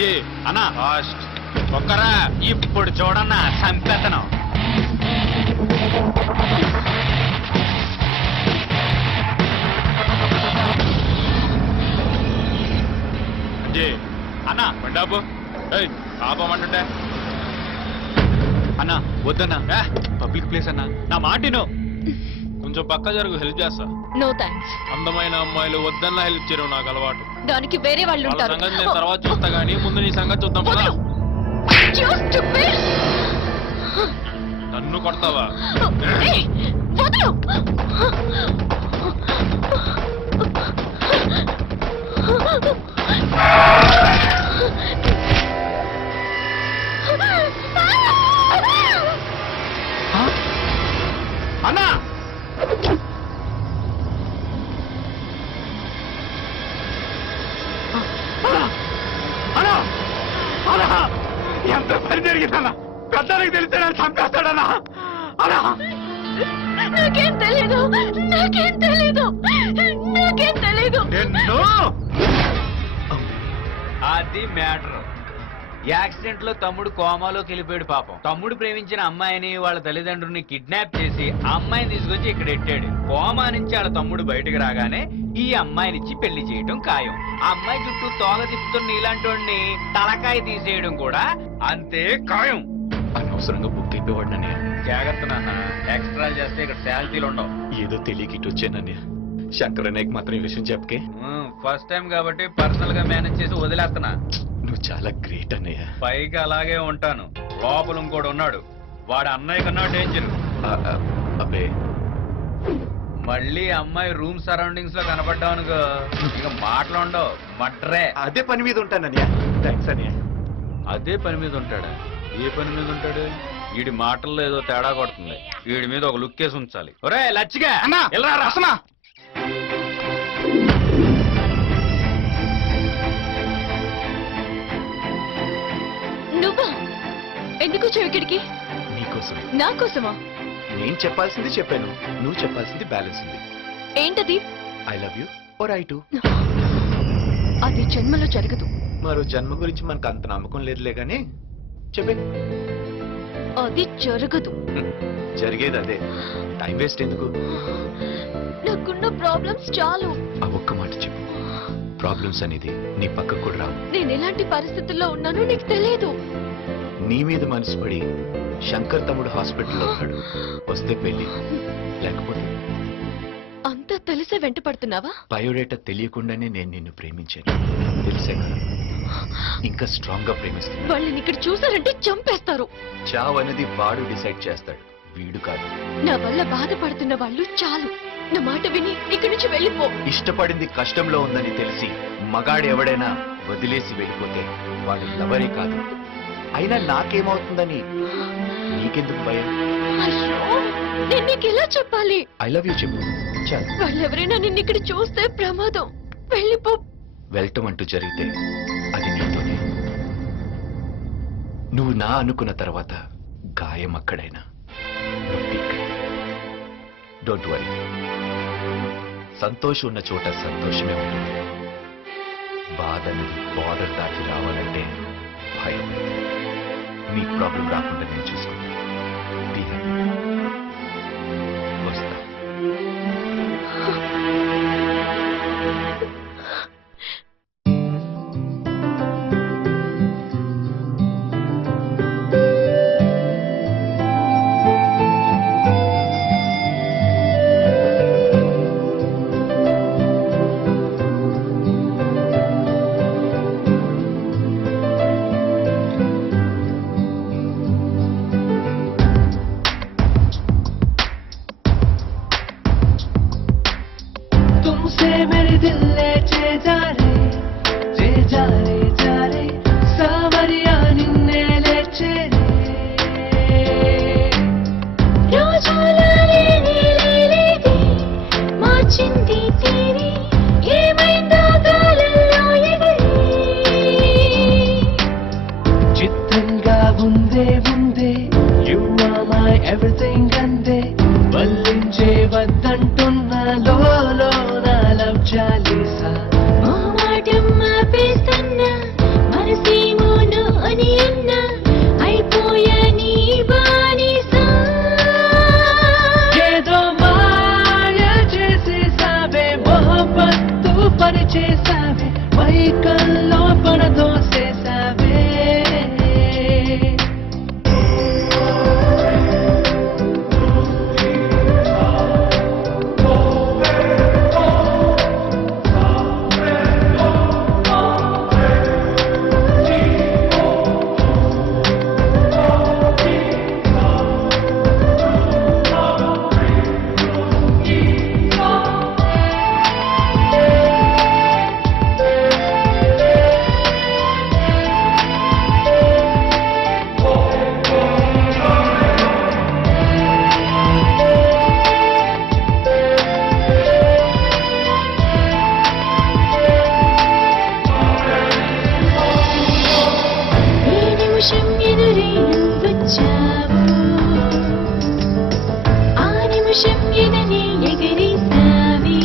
అంజీ అన్నా ఒక్కరా ఇప్పుడు చూడన్నా సంపెతనం. అంజీ అన్నా బండాబు ఆపమంటుంటే అన్నా వద్దన్నా పబ్లిక్ ప్లేస్ అన్నా నా మాటిను కొంచెం పక్క జరుగు హెల్ప్ చేస్తా. No thanks. అందమైన అమ్మాయిలు వద్దన్నా హెల్ప్ చేయడం నాకు అలవాటు. దానికి వేరే వాళ్ళు ఉంటారు. సంగతి నేను తర్వాత చూస్తా గానీ ముందు నీ సంగతి చూద్దాం కదా. నన్ను కొడతావా? అన్నా ఎంత పని జరిగిందన్నా పెద్దలకు తెలిస్తే నన్ను చంపేస్తాడన్నా. అలా నాకేం తెలీదు, నాకేం తెలీదు, నాకేం తెలీదు. అది మ్యాటర్. యాక్సిడెంట్ లో తమ్ముడు కోమాలోకి వెళ్ళిపోయాడు. పాపం తమ్ముడు ప్రేమించిన అమ్మాయిని వాళ్ళ తల్లిదండ్రుల్ని కిడ్నాప్ చేసి ఆ అమ్మాయిని తీసుకొచ్చి ఇక్కడ ఎట్టాడు. కోమా నుంచి వాళ్ళ తమ్ముడు బయటకు రాగానే ఈ అమ్మాయినిచ్చి పెళ్లి చేయడం ఖాయం. ఆ అమ్మాయి చుట్టూ తోగ తిప్పుతున్న ఇలాంటి తలకాయ తీసేయడం కూడా అంతే ఖాయం. అనవసరంగా బుక్ అయిపోయాడు. జాగ్రత్త నాన్న, ఎక్స్ట్రా చేస్తే ఇక్కడ శాలరీలు ఉండవు. ఏదో తెలియక ఇటు వచ్చానన్నయ్య. శంకర్ అన్నయ్యకి మాత్రం ఈ విషయం చెప్పకే. ఫస్ట్ టైం కాబట్టి పర్సనల్ గా మేనేజ్ చేసి వదిలేస్తున్నా. నువ్వు చాలా గ్రేట్ అన్నయ్య. పైకి అలాగే ఉంటాను, లోపల ఇంకోడు ఉన్నాడు. వాడు అన్నయ్య కన్నా డేంజర్. అబ్బే మళ్ళీ అమ్మాయి రూమ్ సరౌండింగ్స్ లో కనపడ్డావునుకో ఇక మాట్లాడవు మట్రే. అదే పని మీద ఉంటానన్నయ్య. థ్యాంక్స్ అన్నయ్య. అదే పని మీద ఉంటాడా? ఏ పని మీద ఉంటాడు? వీడి మాటల్లో ఏదో తేడా కొడుతుంది. వీడి మీద ఒక లుక్ వేసి ఉంచాలి. ఒరే లచ్చిగా రసనా నువ్వా? ఎందుకు చెవికిడికి? నీకోసమే. నా కోసమా? నేను చెప్పాల్సింది చెప్పాను, నువ్వు చెప్పాల్సింది బ్యాలెన్స్ ఉంది. ఏంటది? I love you or I too. అది జన్మలో జరగదు. మరో జన్మ గురించి మనకు అంత నమ్మకం లేదులే గానీ చెప్పే. అది జరగదు. జరిగేది అదే. టైం వేస్ట్ ఎందుకు? నాకున్న ప్రాబ్లమ్స్ చాలు. ఆ ఒక్క మాట చెప్పు. ప్రాబ్లమ్స్ అనేది నీ పక్కకు కూడా రావు. నేను ఎలాంటి పరిస్థితుల్లో ఉన్నానో నీకు తెలియదు. నీ మీద మనసు పడి శంకర్ తమ్ముడు హాస్పిటల్లో ఉన్నాడు. వస్తే పెళ్లి, లేకపోతే అంతా తెలిసే వెంట పడుతున్నావా? బయోడేటా తెలియకుండానే నేను నిన్ను ప్రేమించాను. తెలిసే కదా ఇంకా స్ట్రాంగ్ గా ప్రేమిస్తున్నా. వాళ్ళని ఇక్కడ చూసారంటే చంపేస్తారు. చావ్ అనేది వాడు డిసైడ్ చేస్తాడు, వీడు కాదు. నా వల్ల బాధపడుతున్న వాళ్ళు చాలు. నా మాట విని ఇక్కడి నుంచి వెళ్ళిపో. ఇష్టపడింది కష్టంలో ఉందని తెలిసి మగాడు ఎవడైనా వదిలేసి వెళ్ళిపోతే వాడు లవరే కాదు. అయినా నాకేమవుతుందని నీకెందుకు భయం? అయ్యో, నేను నీకు ఎలా చెప్పాలి? ఐ లవ్ యూ చెప్పు చాలు. వాళ్ళెవరైనా నిన్ను ఇక్కడ చూస్తే ప్రమాదం. వెళ్ళిపో. వెళ్ళటం అంటూ జరిగితే అది నీతోనే. నువ్వు నా అనుకున్న తర్వాత గాయం అక్కడైనా, డోంట్ వరీ. సంతోషం ఉన్న చోట సంతోషమే ఉంటుంది. బాధ అనేది బార్డర్ దాటి రావాలంటే భయం. నీ ప్రాబ్లం రాకుండా నేను చూసుకుంటా. Be happy. వస్తా. तुमसे मेरे दिल ले जा रे सावरिया निन्ने ले चेरे రోజులనే నీలేది మార్చింది తీరి ఏమైందో గాలుల్లో ఎగిరి చిత్తంగా ఉందే you are my everything అందే వల్లించే వద్దంటున్న లోలో నా లవ్ చాలీసా మాట మాపేస్తున్నా మనసే ఎదురై నువ్వొచ్చావు ఆ నిమిషం ఎదని ఎగిరేసావి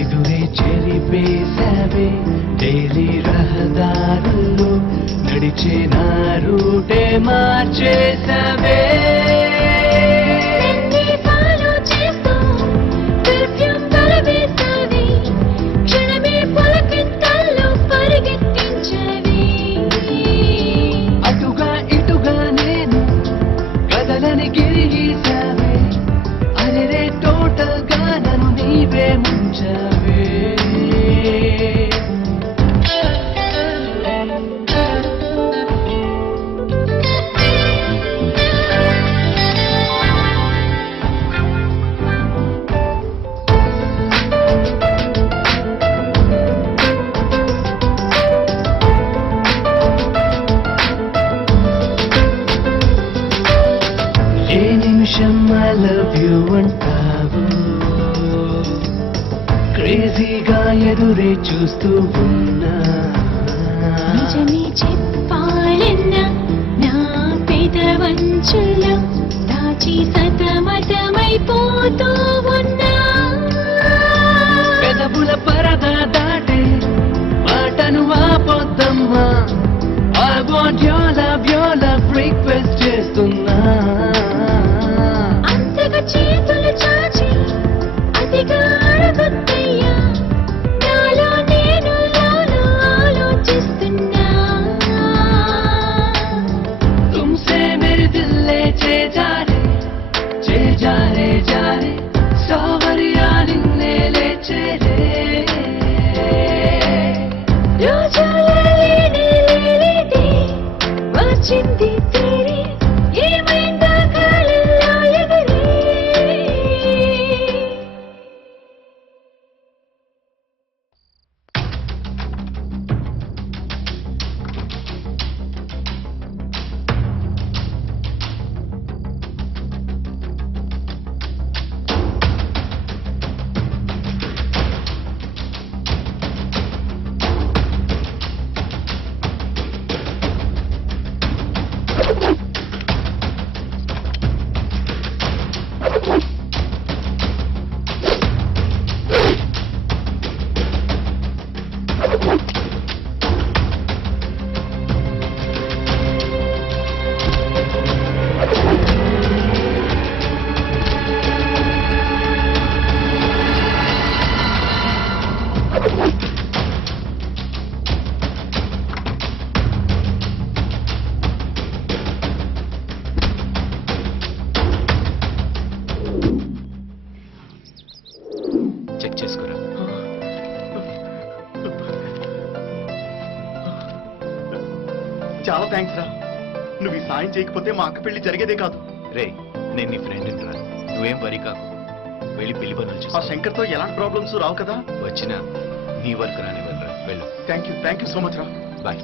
ఎదురే చెరిపేసావే డైలీ రహదారుల్లో నడిచే నా రూటే మార్చేసావే నన్నే ఫాలో చేస్తూ కర్ఫ్యూమ్ తలవేసావి క్షణమే పులకింతల్లో పరిగెత్తించావి అటుగా ఇటుగా నేను కదలని గిరిగీసావే అరెరే టోటల్ గా నన్ను నీవే ముంచావే ఏ నిమిషం ఐ లవ్ యూ అంటావు క్రేజీగా ఎదురే చూస్తూ ఉన్నా నిజమే చెప్పాలన్నా నా పెదవంచుల్లో దాచి సతమతమైపోతూ ఉన్నా పెదవుల పరదా దాటే మాటను ఆపొద్దమ్మా I want your love request చేస్తున్నా అంతగా చేతులు చాచి అతిగా అడగొద్దయ్యా నాలో నేను నాలో ఆలోచిస్తున్నా तुमसे मेरे दिल ले जा रे सावरिया निन्ने ले चले వచ్చింది తీరి ఏమైందా కాలంలో ఎగిరి చెక్ చేసుకురా. చాలా థ్యాంక్స్ రా. నువ్వు ఈ సాయం చేయకపోతే మా అక్క పెళ్లి జరిగేదే కాదు. రే నేను నీ ఫ్రెండ్ రా, నువ్వేం వరి కాకు. వెళ్ళి పెళ్లి పనులు ఆ చూసి శంకర్తో ఎలాంటి ప్రాబ్లమ్స్ రావు కదా. వచ్చినా నీ వర్క్ రానివ్వరా. వెళ్ళు. థ్యాంక్ యూ సో మచ్ రా. బాయ్.